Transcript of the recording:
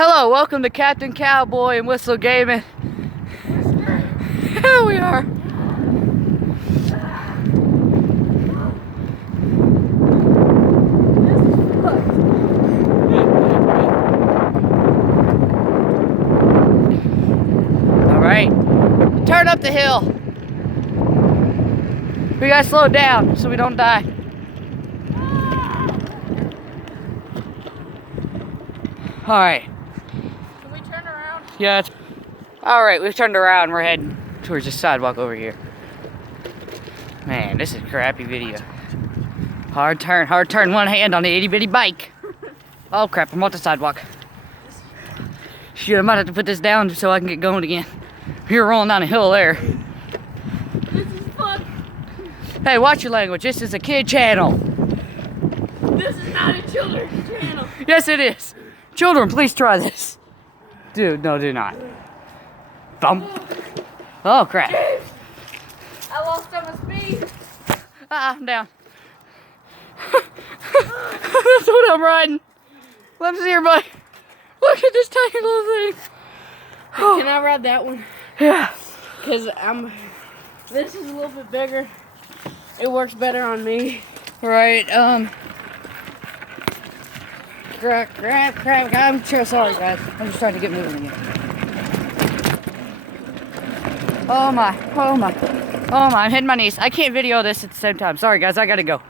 Hello, welcome to Captain Cowboy and Whistle Gaming. Here we are. All right, turn up the hill. We gotta slow down so we don't die. All right. Can we turn around? Yeah. All right, we've turned around. We're heading towards the sidewalk over here. Man, this is a crappy video. Hard turn, one hand on the itty bitty bike. Oh crap, I'm on the sidewalk. Shit, I might have to put this down so I can get going again. You're rolling down a hill there. This is fun. Hey, watch your language. This is a kid channel. This is not a children's channel. Yes, it is. Children, please try this. Dude, no, do not. Bump. Oh crap. I lost some of speed. I'm down. That's what I'm riding. Let me see here, buddy. Look at this tiny little thing. Can I ride that one? Yeah. Because this is a little bit bigger. It works better on me. Right, crap. I'm sure sorry, guys. I'm just trying to get moving again. Oh my. I'm hitting my knees. I can't video this at the same time. Sorry, guys, I gotta go.